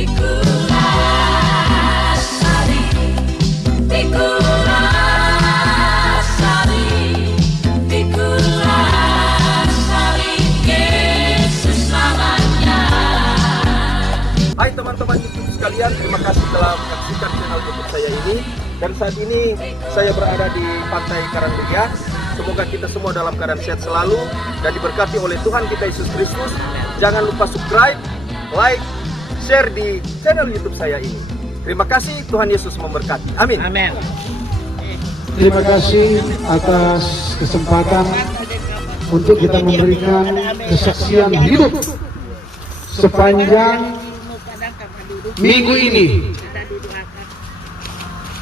Hai teman-teman YouTube sekalian, terima kasih telah menyaksikan channel YouTube saya ini. Dan saat ini saya berada di Pantai Karangreja. Semoga kita semua dalam keadaan sehat selalu dan diberkati oleh Tuhan kita Yesus Kristus. Jangan lupa subscribe, like, share di channel YouTube saya ini. Terima kasih, Tuhan Yesus memberkati. Amin. Amin. Terima kasih atas kesempatan untuk kita memberikan kesaksian hidup sepanjang minggu ini.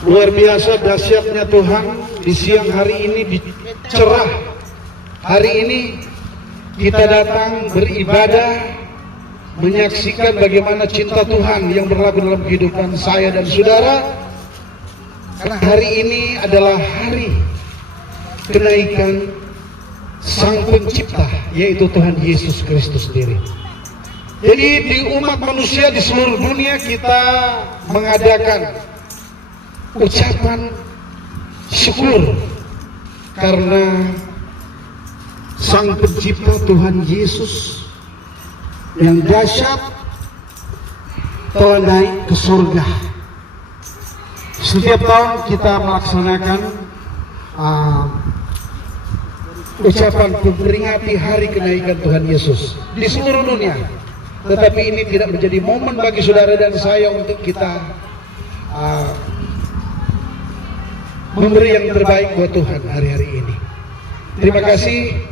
Luar biasa dahsyatnya Tuhan di siang hari ini, di cerah hari ini kita datang beribadah, menyaksikan bagaimana cinta Tuhan yang berlaku dalam kehidupan saya dan saudara. Karena hari ini adalah hari kenaikan Sang Pencipta, yaitu Tuhan Yesus Kristus sendiri. Jadi di umat manusia di seluruh dunia kita mengadakan ucapan syukur karena Sang Pencipta Tuhan Yesus yang dahsyat telah naik ke surga. Setiap tahun kita melaksanakan ucapan memperingati hari kenaikan Tuhan Yesus di seluruh dunia. Tetapi ini tidak menjadi momen bagi saudara dan saya untuk kita memberi yang terbaik buat Tuhan hari-hari ini. Terima kasih,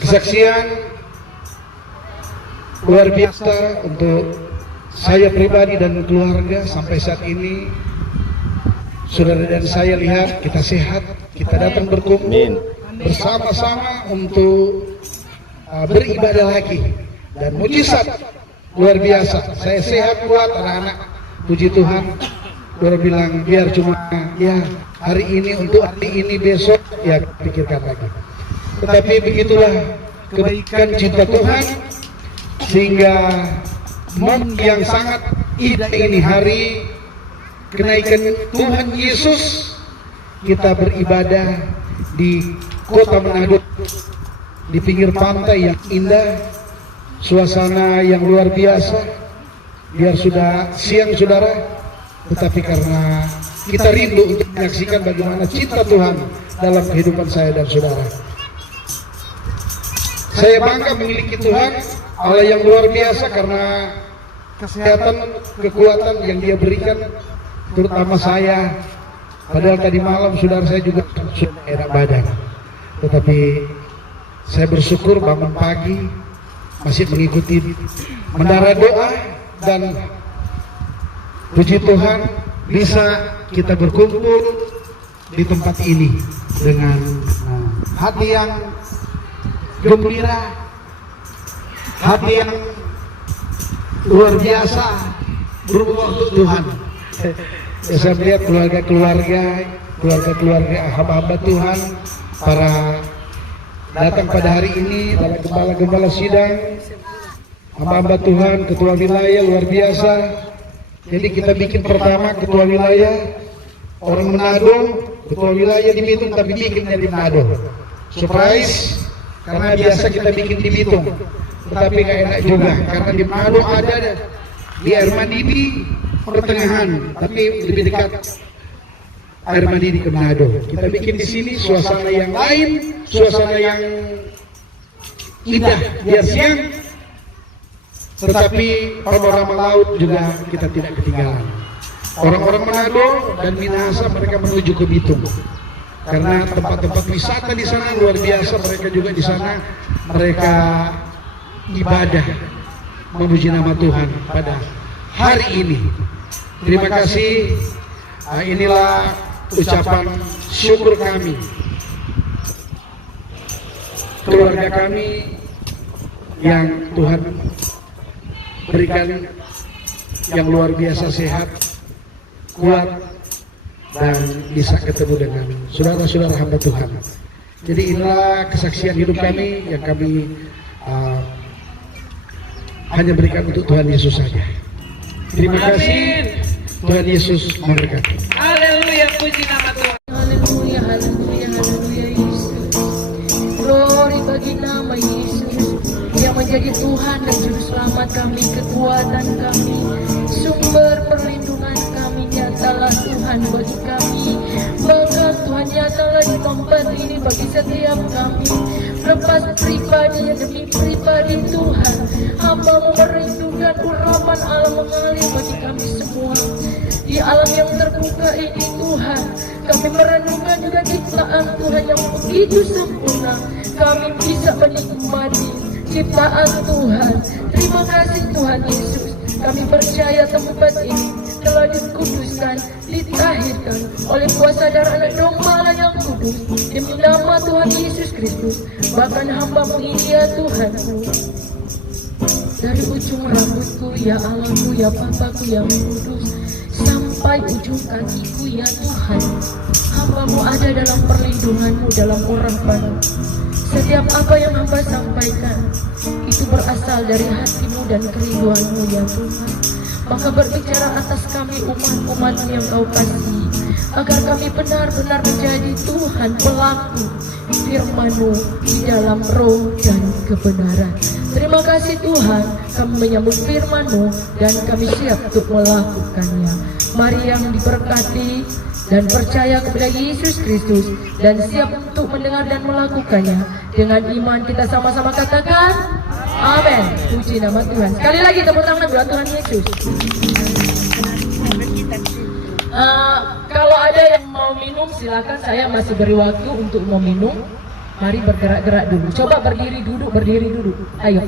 kesaksian luar biasa untuk saya pribadi dan keluarga. Sampai saat ini saudara dan saya lihat kita sehat, kita datang berkumpul bersama-sama untuk beribadah lagi. Dan mujizat luar biasa, saya sehat kuat, anak-anak puji Tuhan. Orang bilang biar cuma ya hari ini, untuk hari ini, besok ya pikirkan lagi. Tetapi begitulah kebaikan cinta Tuhan, sehingga momen yang sangat indah ini, hari kenaikan Tuhan Yesus, kita beribadah di kota Manado, di pinggir pantai yang indah, suasana yang luar biasa. Biar sudah siang saudara, tetapi karena kita rindu untuk menyaksikan bagaimana cinta Tuhan dalam kehidupan saya dan saudara. Saya bangga memiliki Tuhan, Allah yang luar biasa, karena kesehatan, kekuatan yang Dia berikan, terutama saya. Padahal tadi malam saudara saya juga sudah enak badan, tetapi saya bersyukur bangun pagi masih mengikuti menara doa, dan puji Tuhan bisa kita berkumpul di tempat ini dengan hati yang gembira, hati yang luar biasa berubah untuk Tuhan. Ya, saya melihat keluarga hamba-hamba Tuhan, para datang pada hari ini adalah gembala-gembala sidang, hamba-hamba Tuhan, ketua wilayah luar biasa. Jadi kita bikin pertama ketua wilayah orang Manado, ketua wilayah di Bitung, tapi bikinnya di Manado. Surprise, karena biasa kita bikin di Bitung, tetapi nggak enak juga karena di Manado ada di air mandi di pertengahan, tapi lebih dekat air mandi di Manado. Kita bikin di sini suasana yang lain, suasana yang indah, biar siang, tetapi panorama laut juga kita tidak ketinggalan. Orang-orang Manado dan Minahasa mereka menuju ke Bitung karena tempat-tempat wisata di sana luar biasa. Mereka juga di sana mereka ibadah memuji nama Tuhan pada hari ini. Terima kasih. Inilah ucapan syukur kami, keluarga kami yang Tuhan berikan yang luar biasa sehat, kuat, dan bisa ketemu dengan saudara-saudara hamba Tuhan. Jadi inilah kesaksian hidup kami yang kami hanya berikan untuk Tuhan Yesus saja. Terima kasih. Tuhan Yesus memberkati. Haleluya, puji nama Tuhan. Haleluya, haleluya, haleluya Yesus. Glory bagi nama Yesus yang menjadi Tuhan dan Juru Selamat kami, kekuatan kami, sumber perlindungan kami. Nyatalah Tuhan bagi kami, bahkan Tuhan nyatalah di tempat ini bagi setiap kami. Lepas pribadi demi pribadi Tuhan, hamba-Mu merindukan urapan Allah mengalir bagi kami semua. Di alam yang terbuka ini Tuhan, kami merenungkan juga ciptaan Tuhan yang begitu sempurna. Kami bisa menikmati ciptaan Tuhan. Terima kasih Tuhan Yesus. Kami percaya tempat ini telah dikuduskan, ditahirkan oleh kuasa darah Anak Domba Allah yang kudus. Demi nama Tuhan Yesus Kristus, bahkan hamba-Mu ini ya Tuhanku. Dari ujung rambutku ya Allahku, ya Bapakku yang kudus, sampai ujung kakiku ya Tuhan, hamba-Mu ada dalam perlindungan-Mu, dalam urapan-Mu. Setiap apa yang hamba sampaikan itu berasal dari hati-Mu dan kerinduan-Mu ya Tuhan. Maka berbicara atas kami umat-umat yang Kau kasihi, agar kami benar-benar menjadi Tuhan pelaku firman-Mu di dalam roh dan kebenaran. Terima kasih Tuhan, kami menyambut firman-Mu dan kami siap untuk melakukannya. Mari yang diberkati dan percaya kepada Yesus Kristus dan siap untuk mendengar dan melakukannya. Dengan iman kita sama-sama katakan amin. Puji nama Tuhan. Sekali lagi tepuk tangan buat Tuhan Yesus. Kalau ada yang mau minum silakan, saya masih beri waktu untuk mau minum. Mari bergerak-gerak dulu. Coba berdiri duduk, berdiri duduk. Ayo.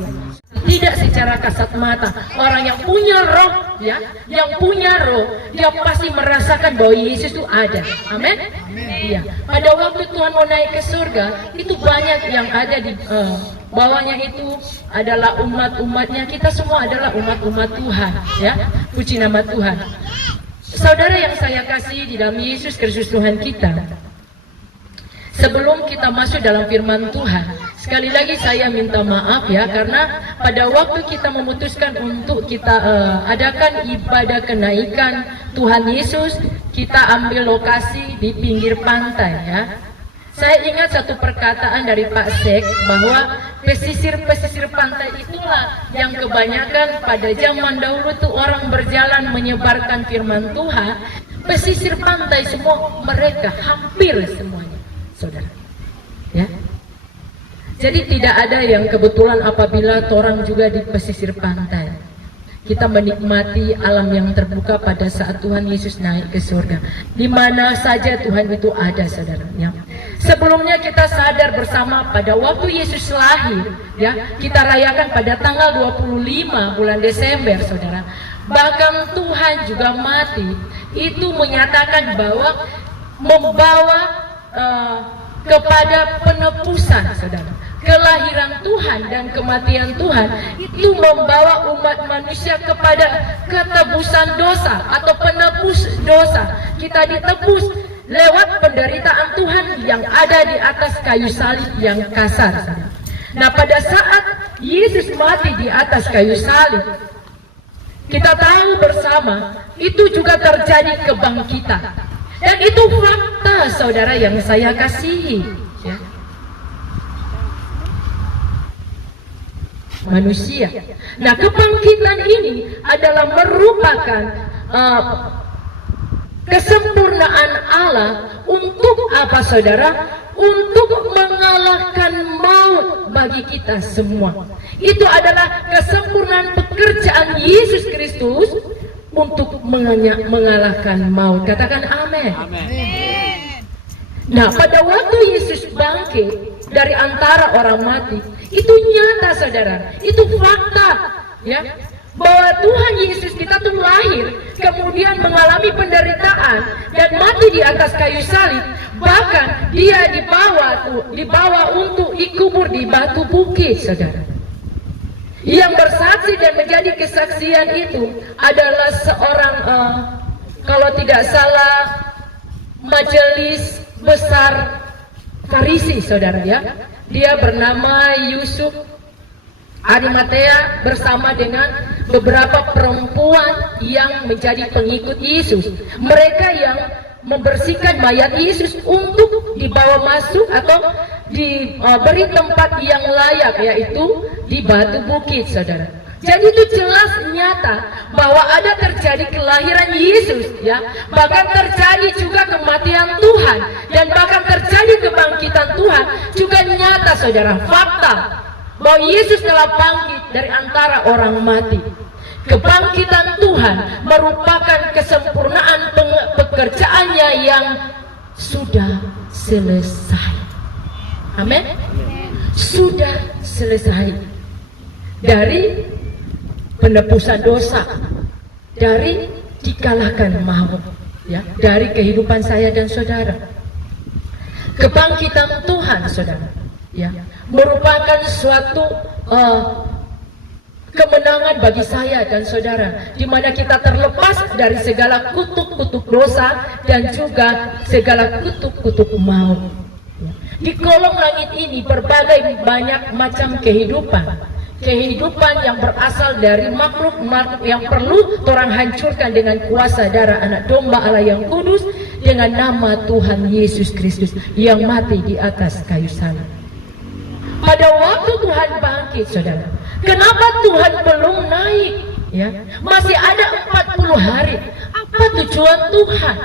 Tidak secara kasat mata. Orang yang punya roh, ya, yang punya roh, dia pasti merasakan bahwa Yesus itu ada. Amin. Iya. Pada waktu Tuhan mau naik ke surga, itu banyak yang ada di bawahnya itu adalah umat-umatnya. Kita semua adalah umat-umat Tuhan, ya. Puji nama Tuhan. Saudara yang saya kasih di dalam Yesus Kristus Tuhan kita. Sebelum kita masuk dalam firman Tuhan, sekali lagi saya minta maaf ya, karena pada waktu kita memutuskan untuk kita adakan ibadah kenaikan Tuhan Yesus, kita ambil lokasi di pinggir pantai ya. Saya ingat satu perkataan dari Pak Sek bahwa pesisir-pesisir pantai itulah yang kebanyakan pada zaman dahulu tuh orang berjalan menyebarkan firman Tuhan. Pesisir pantai semua mereka hampir semuanya. Saudara, ya. Jadi tidak ada yang kebetulan apabila orang juga di pesisir pantai. Kita menikmati alam yang terbuka pada saat Tuhan Yesus naik ke surga. Di mana saja Tuhan itu ada, saudara. Ya. Sebelumnya kita sadar bersama pada waktu Yesus lahir, ya, kita rayakan pada tanggal 25 bulan Desember, saudara. Bahkan Tuhan juga mati, itu menyatakan bahwa membawa kepada penebusan, saudara. Kelahiran Tuhan dan kematian Tuhan itu membawa umat manusia kepada ketebusan dosa atau penebus dosa. Kita ditebus lewat penderitaan Tuhan yang ada di atas kayu salib yang kasar, saudara. Nah, pada saat Yesus mati di atas kayu salib, kita tahu bersama itu juga terjadi kebangkitan. Dan itu fakta, saudara yang saya kasihi, ya. Manusia. Nah, kebangkitan ini adalah merupakan kesempurnaan Allah untuk apa, saudara? Untuk mengalahkan maut bagi kita semua. Itu adalah kesempurnaan pekerjaan Yesus Kristus untuk mengalahkan maut. Katakan amin. Nah, pada waktu Yesus bangkit dari antara orang mati, itu nyata, saudara. Itu fakta, ya, bahwa Tuhan Yesus kita tuh lahir, kemudian mengalami penderitaan dan mati di atas kayu salib. Bahkan dia dibawa untuk dikubur di batu bukit, saudara. Yang bersaksi dan menjadi kesaksian itu adalah seorang, kalau tidak salah, majelis besar Farisi, saudara ya. Dia bernama Yusuf Arimatea bersama dengan beberapa perempuan yang menjadi pengikut Yesus. Mereka yang membersihkan mayat Yesus untuk dibawa masuk atau diberi tempat yang layak, yaitu di batu bukit, saudara. Jadi itu jelas nyata bahwa ada terjadi kelahiran Yesus, ya, bahkan terjadi juga kematian Tuhan, dan bahkan terjadi kebangkitan Tuhan juga nyata, saudara. Fakta bahwa Yesus telah bangkit dari antara orang mati. Kebangkitan Tuhan merupakan kesempurnaan pekerjaannya yang sudah selesai. Amin. Sudah selesai. Dari penebusan dosa, dari dikalahkan maut, ya, dari kehidupan saya dan saudara. Kebangkitan Tuhan, saudara, ya, merupakan suatu kemenangan bagi saya dan saudara, di mana kita terlepas dari segala kutuk-kutuk dosa dan juga segala kutuk-kutuk maut. Di kolong langit ini berbagai banyak macam kehidupan yang berasal dari makhluk-makhluk yang perlu orang hancurkan dengan kuasa darah anak domba Allah yang kudus, dengan nama Tuhan Yesus Kristus yang mati di atas kayu salib. Pada waktu Tuhan bangkit, saudara, kenapa Tuhan belum naik? Ya, masih ada 40 hari. Apa tujuan Tuhan?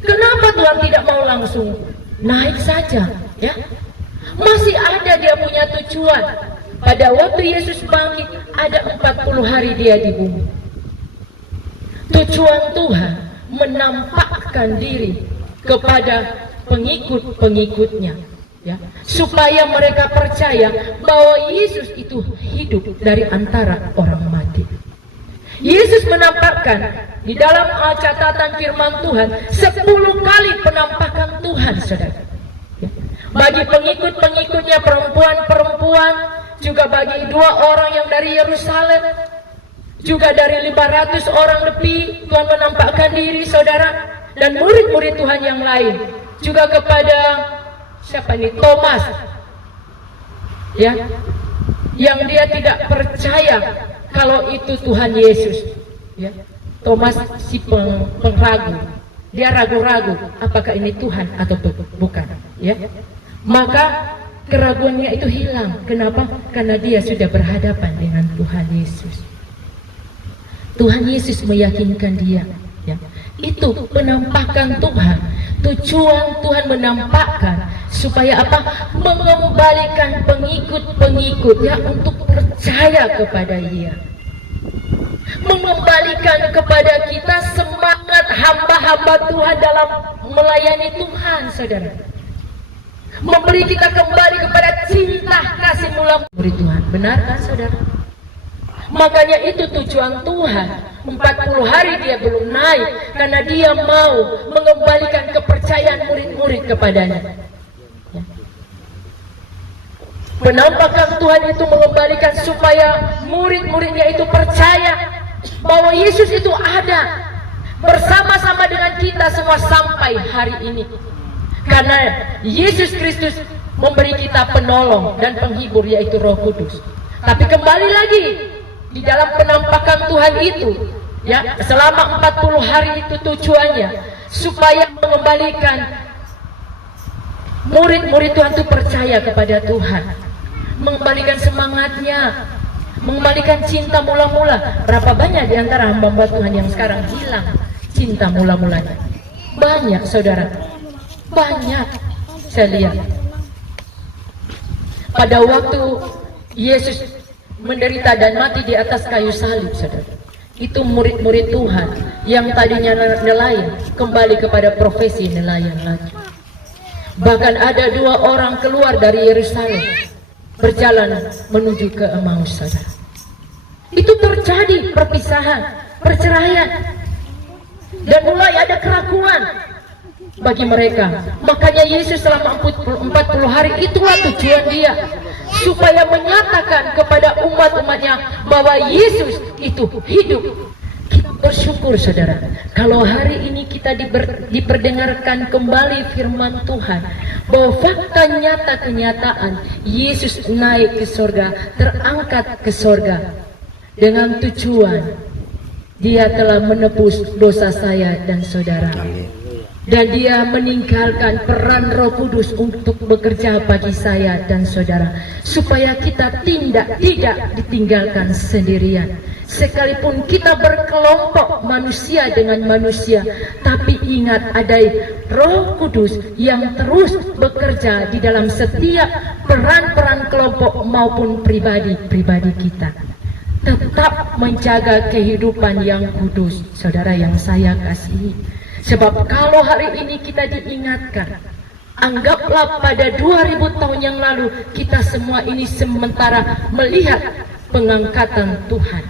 Kenapa Tuhan tidak mau langsung naik saja? Ya, masih ada dia punya tujuan. Pada waktu Yesus bangkit, ada 40 hari dia di bumi. Tujuan Tuhan menampakkan diri kepada pengikut-pengikutnya, ya, supaya mereka percaya bahwa Yesus itu hidup dari antara orang mati. Yesus menampakkan di dalam catatan firman Tuhan 10 kali penampakan Tuhan, saudara. Ya. Bagi pengikut-pengikutnya perempuan-perempuan, juga bagi 2 orang yang dari Yerusalem, juga dari 500 orang lebih Tuhan menampakkan diri, saudara, dan murid-murid Tuhan yang lain, juga kepada siapa ini? Thomas, ya, yang dia tidak percaya kalau itu Tuhan Yesus, ya. Thomas si pengragu, dia ragu-ragu apakah ini Tuhan atau bukan, ya. Maka keraguannya itu hilang. Kenapa? Karena dia sudah berhadapan dengan Tuhan Yesus. Tuhan Yesus meyakinkan dia, ya. Itu penampakan Tuhan. Tujuan Tuhan menampakkan supaya apa? Mengembalikan pengikut-pengikutnya untuk percaya kepada Dia. Mengembalikan kepada kita semangat hamba-hamba Tuhan dalam melayani Tuhan, saudara. Memberi kita kembali kepada cinta kasih mula murid Tuhan. Benar kan, saudara? Makanya itu tujuan Tuhan. 40 hari dia belum naik karena dia mau mengembalikan kepercayaan murid-murid kepadanya. Ya. Penampakan Tuhan itu mengembalikan supaya murid-muridnya itu percaya bahwa Yesus itu ada bersama-sama dengan kita semua sampai hari ini. Karena Yesus Kristus memberi kita penolong dan penghibur, yaitu Roh Kudus. Tapi kembali lagi di dalam penampakan Tuhan itu, ya, selama 40 hari itu tujuannya supaya mengembalikan murid-murid Tuhan itu percaya kepada Tuhan, mengembalikan semangatnya, mengembalikan cinta mula-mula. Berapa banyak di antara hamba Tuhan yang sekarang hilang cinta mula-mulanya? Banyak, saudara, banyak. Saya lihat pada waktu Yesus menderita dan mati di atas kayu salib, saudara, itu murid-murid Tuhan yang tadinya nelayan kembali kepada profesi nelayan lagi. Bahkan ada 2 orang keluar dari Yerusalem berjalan menuju ke Emmaus, saudara. Itu terjadi perpisahan, perceraian, dan mulai ada keraguan bagi mereka. Makanya Yesus selama 40 hari itulah tujuan dia, supaya menyatakan kepada umat-umatnya bahwa Yesus itu hidup. Kita bersyukur, saudara, kalau hari ini kita diperdengarkan kembali firman Tuhan, bahwa fakta nyata kenyataan Yesus naik ke sorga, terangkat ke sorga, dengan tujuan Dia telah menebus dosa saya dan saudara. Dan dia meninggalkan peran Roh Kudus untuk bekerja bagi saya dan saudara, supaya kita tidak ditinggalkan sendirian. Sekalipun kita berkelompok manusia dengan manusia, tapi ingat ada Roh Kudus yang terus bekerja di dalam setiap peran-peran kelompok maupun pribadi-pribadi kita. Tetap menjaga kehidupan yang kudus, saudara yang saya kasihi. Sebab kalau hari ini kita diingatkan, anggaplah pada 2000 tahun yang lalu kita semua ini sementara melihat pengangkatan Tuhan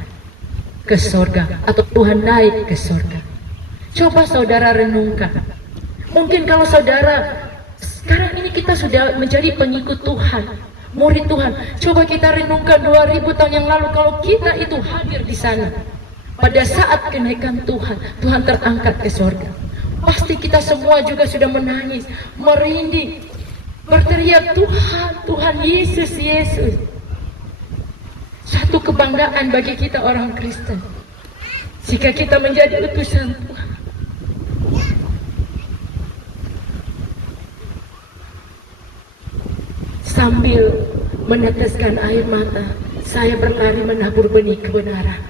ke sorga, atau Tuhan naik ke sorga. Coba saudara renungkan. Mungkin kalau saudara sekarang ini kita sudah menjadi pengikut Tuhan, murid Tuhan. Coba kita renungkan 2000 tahun yang lalu kalau kita itu hadir di sana. Pada saat kenaikan Tuhan, Tuhan terangkat ke sorga. Pasti kita semua juga sudah menangis, merinding, berteriak, Tuhan, Tuhan Yesus, Yesus. Satu kebanggaan bagi kita orang Kristen, jika kita menjadi utusan Tuhan. Sambil meneteskan air mata, saya berlari menabur benih kebenaran,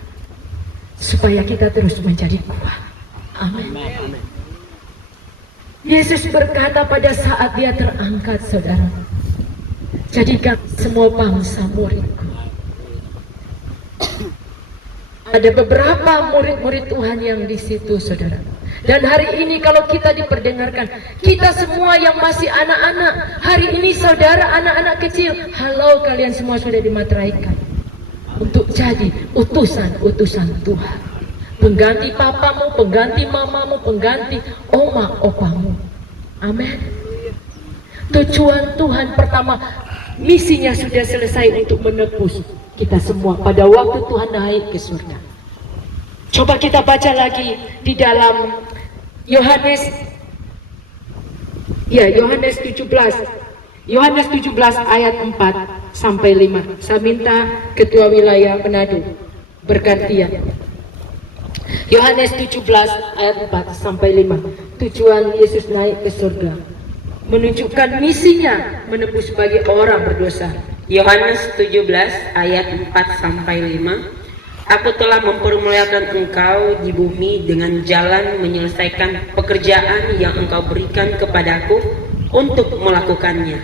supaya kita terus menjadi kuat. Amin. Yesus berkata pada saat dia terangkat, saudara, jadikan semua bangsa muridku. Ada beberapa murid-murid Tuhan yang di situ, saudara. Dan hari ini kalau kita diperdengarkan, kita semua yang masih anak-anak, hari ini saudara anak-anak kecil, halo, kalian semua sudah dimateraikan untuk jadi utusan-utusan Tuhan. Pengganti papamu, pengganti mamamu, pengganti oma opamu. Amin. Tujuan Tuhan pertama, misinya sudah selesai untuk menebus kita semua pada waktu Tuhan naik ke surga. Coba kita baca lagi di dalam Yohanes 17. Yohanes 17 ayat 4 sampai 5. Saya minta ketua wilayah Manado bergantian. Yohanes 17 ayat 4 sampai 5. Tujuan Yesus naik ke surga, menunjukkan misinya menebus bagi orang berdosa. Yohanes 17 ayat 4 sampai 5. Aku telah mempermuliakan engkau di bumi dengan jalan menyelesaikan pekerjaan yang engkau berikan kepadaku untuk melakukannya.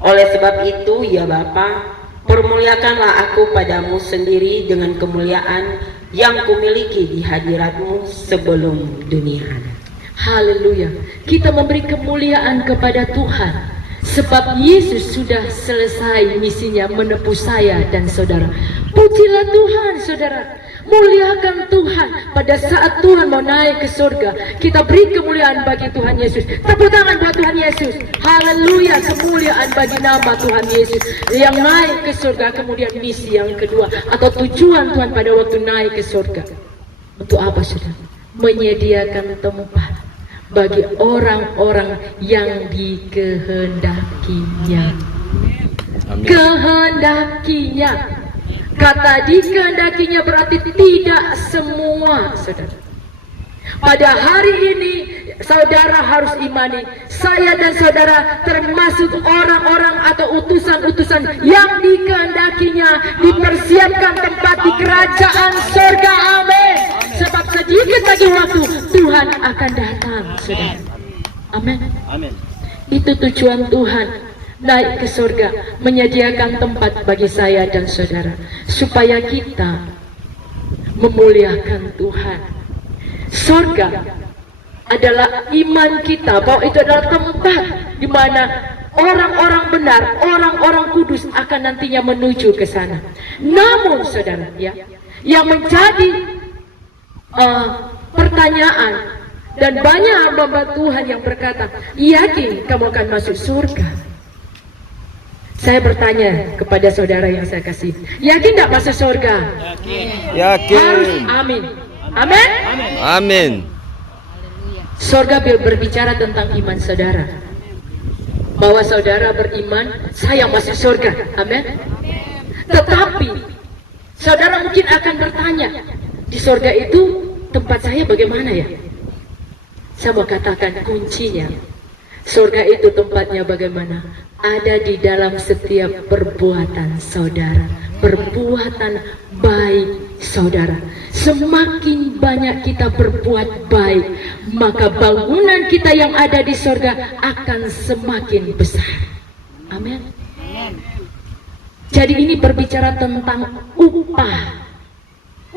Oleh sebab itu, ya Bapa, permuliakanlah aku padamu sendiri dengan kemuliaan yang kumiliki di hadiratmu sebelum dunia ada. Haleluya. Kita memberi kemuliaan kepada Tuhan, sebab Yesus sudah selesai misinya menebus saya dan saudara. Pujilah Tuhan, saudara. Muliakan Tuhan. Pada saat Tuhan mau naik ke surga, kita beri kemuliaan bagi Tuhan Yesus. Tepuk tangan buat Tuhan Yesus. Haleluya. Kemuliaan bagi nama Tuhan Yesus yang naik ke surga. Kemudian misi yang kedua, atau tujuan Tuhan pada waktu naik ke surga. Untuk apa, saudara? Menyediakan tempat bagi orang-orang yang dikehendakinya. Amin. Kehendakinya. Kata dikehendakinya berarti tidak semua, saudara. Pada hari ini saudara harus imani, saya dan saudara termasuk orang-orang atau utusan-utusan yang dikehendakinya dipersiapkan tempat di kerajaan surga. Amin. Sebab sedikit lagi waktu Tuhan akan datang, saudara. Amin. Amin. Itu tujuan Tuhan naik ke surga, menyediakan tempat bagi saya dan saudara, supaya kita memuliakan Tuhan. Surga adalah iman kita bahwa itu adalah tempat di mana orang-orang benar, orang-orang kudus akan nantinya menuju ke sana. Namun saudara, ya, yang menjadi pertanyaan, dan banyak hamba Tuhan yang berkata, yakin kamu akan masuk surga? Saya bertanya kepada saudara yang saya kasih, yakin tidak masuk surga? Yakin. Harus amin. Amin. Amin. Surga berbicara tentang iman saudara, bahwa saudara beriman, saya masuk surga. Amin. Tetapi saudara mungkin akan bertanya, di surga itu tempat saya bagaimana ya? Saya mau katakan kuncinya. Surga itu tempatnya bagaimana? Ada di dalam setiap perbuatan saudara. Perbuatan baik saudara. Semakin banyak kita berbuat baik, maka bangunan kita yang ada di surga akan semakin besar. Amin. Jadi ini berbicara tentang upah.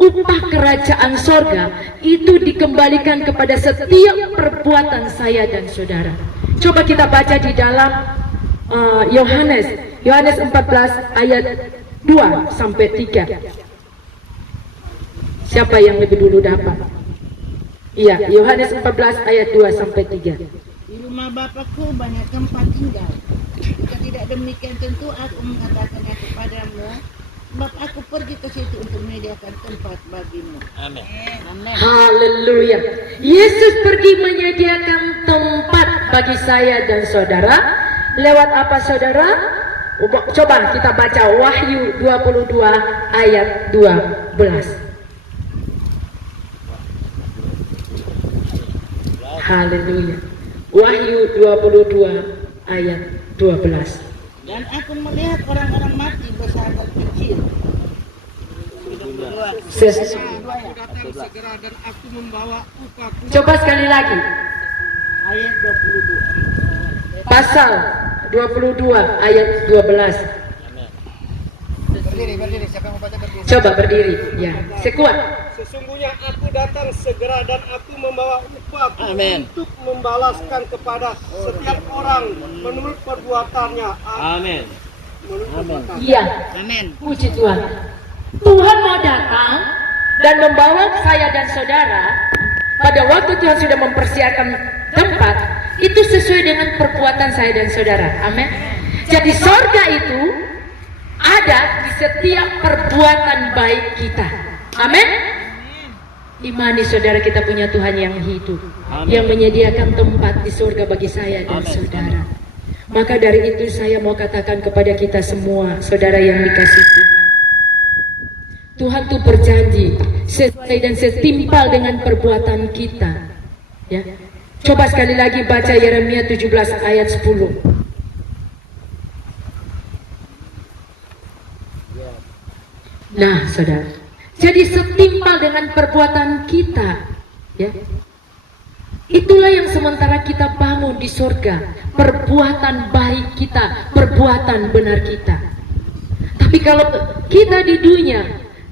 Upah kerajaan sorga itu dikembalikan kepada setiap perbuatan saya dan saudara. Coba kita baca di dalam Yohanes 14 ayat 2 sampai 3. Siapa yang lebih dulu dapat? Iya, Yohanes 14 ayat 2 sampai 3. Di rumah Bapakku banyak tempat tinggal. Jika tidak demikian tentu aku mengatakannya kepadamu, sebab aku pergi ke situ untuk menyediakan tempat bagimu. Amin. Amin. Haleluya. Yesus pergi menyediakan tempat bagi saya dan saudara. Lewat apa saudara? Coba kita baca Wahyu 22 ayat 12. Haleluya. Wahyu 22 ayat 12. Dan aku melihat orang-orang mati besar dan kecil. Coba sekali lagi. Ayat 22. Pasal 22 ayat 12. Berdiri, siapa yang mau baca berdiri? Coba berdiri, ya. Sekuat. Sesungguhnya aku datang segera dan aku membawa upah untuk membalaskan kepada setiap orang menurut perbuatannya. Amin. Iya. Amin. Puji Tuhan. Tuhan mau datang dan membawa saya dan saudara pada waktu Tuhan sudah mempersiapkan tempat itu sesuai dengan perbuatan saya dan saudara. Amin. Jadi sorga itu ada di setiap perbuatan baik kita. Amin. Imani saudara, kita punya Tuhan yang hidup, yang menyediakan tempat di surga bagi saya dan saudara. Maka dari itu saya mau katakan kepada kita semua, saudara yang dikasihi Tuhan, Tuhan tuh berjanji sesuai dan setimpal dengan perbuatan kita. Ya. Coba sekali lagi baca Yeremia 17 ayat 10. Nah, saudara, jadi setimpal dengan perbuatan kita, ya. Itulah yang sementara kita bangun di surga, perbuatan baik kita, perbuatan benar kita. Tapi kalau kita di dunia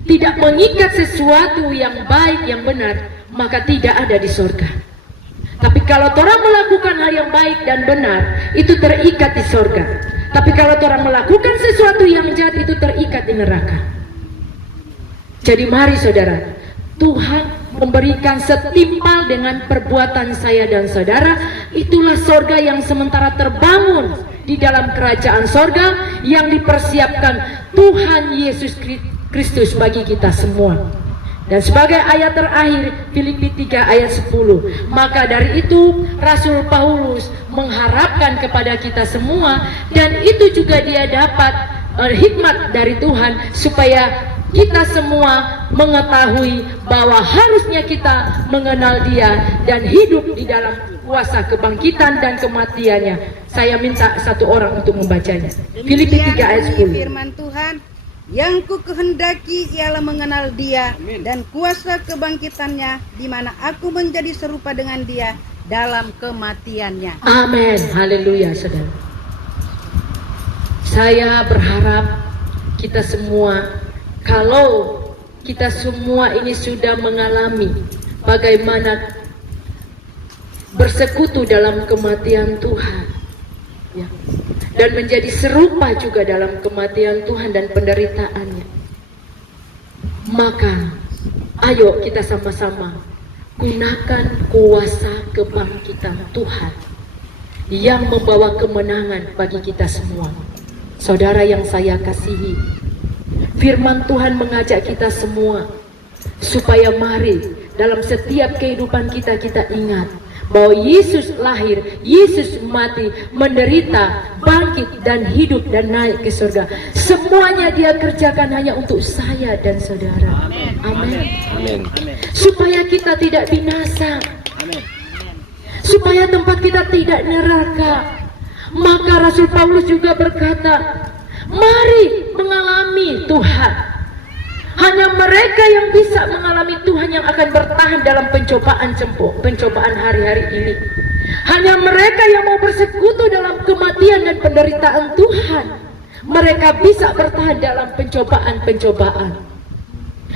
tidak mengikat sesuatu yang baik, yang benar, maka tidak ada di surga. Tapi kalau orang melakukan hal yang baik dan benar, itu terikat di surga. Tapi kalau orang melakukan sesuatu yang jahat, itu terikat di neraka. Jadi mari saudara, Tuhan memberikan setimpal dengan perbuatan saya dan saudara. Itulah sorga yang sementara terbangun di dalam kerajaan sorga yang dipersiapkan Tuhan Yesus Kristus bagi kita semua. Dan sebagai ayat terakhir Filipi 3 ayat 10, maka dari itu Rasul Paulus mengharapkan kepada kita semua, dan itu juga dia dapat hikmat dari Tuhan supaya kita semua mengetahui bahwa harusnya kita mengenal Dia dan hidup di dalam kuasa kebangkitan dan kematiannya. Saya minta satu orang untuk membacanya. Filipi 3 ayat 10. Firman Tuhan, yang ku kehendaki ialah mengenal Dia dan kuasa kebangkitannya, di mana aku menjadi serupa dengan Dia dalam kematiannya. Amin. Haleluya, saudara. Saya berharap kita semua, kalau kita semua ini sudah mengalami bagaimana bersekutu dalam kematian Tuhan, ya, dan menjadi serupa juga dalam kematian Tuhan dan penderitaannya, maka ayo kita sama-sama gunakan kuasa kebangkitan Tuhan yang membawa kemenangan bagi kita semua. Saudara yang saya kasihi, firman Tuhan mengajak kita semua supaya mari dalam setiap kehidupan kita ingat bahwa Yesus lahir, Yesus mati, menderita, bangkit dan hidup dan naik ke surga. Semuanya dia kerjakan hanya untuk saya dan saudara. Amin. Amin. Supaya kita tidak binasa. Supaya tempat kita tidak neraka. Maka Rasul Paulus juga berkata, mari mengalami Tuhan. Hanya mereka yang bisa mengalami Tuhan yang akan bertahan dalam pencobaan hari-hari ini. Hanya mereka yang mau bersekutu dalam kematian dan penderitaan Tuhan. Mereka bisa bertahan dalam pencobaan-pencobaan.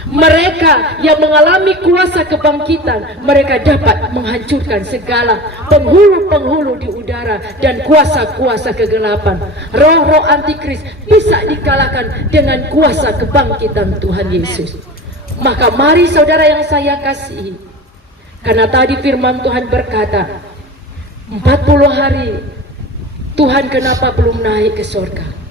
Mereka yang mengalami kuasa kebangkitan, mereka dapat menghancurkan segala penghulu-penghulu di udara dan kuasa-kuasa kegelapan. Roh-roh antikris bisa dikalahkan dengan kuasa kebangkitan Tuhan Yesus. Maka mari saudara yang saya kasihi, karena tadi firman Tuhan berkata, 40 hari Tuhan kenapa belum naik ke surga?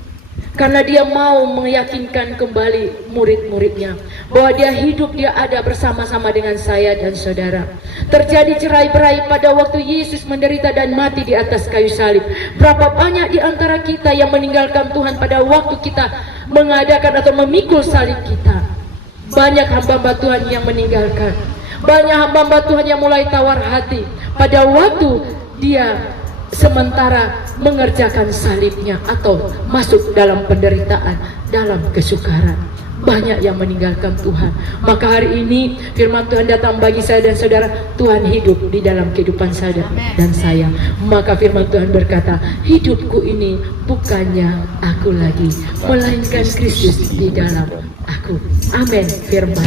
Karena dia mau meyakinkan kembali murid-muridnya bahwa dia hidup, dia ada bersama-sama dengan saya dan saudara. Terjadi cerai-berai pada waktu Yesus menderita dan mati di atas kayu salib. Berapa banyak di antara kita yang meninggalkan Tuhan pada waktu kita mengadakan atau memikul salib kita. Banyak hamba-hamba Tuhan yang meninggalkan. Banyak hamba-hamba Tuhan yang mulai tawar hati pada waktu dia sementara mengerjakan salibnya atau masuk dalam penderitaan, dalam kesukaran. Banyak yang meninggalkan Tuhan. Maka hari ini firman Tuhan datang bagi saya dan saudara. Tuhan hidup di dalam kehidupan saya dan saya. Maka firman Tuhan berkata, hidupku ini bukannya aku lagi, melainkan Kristus di dalam aku. Amin. Firman.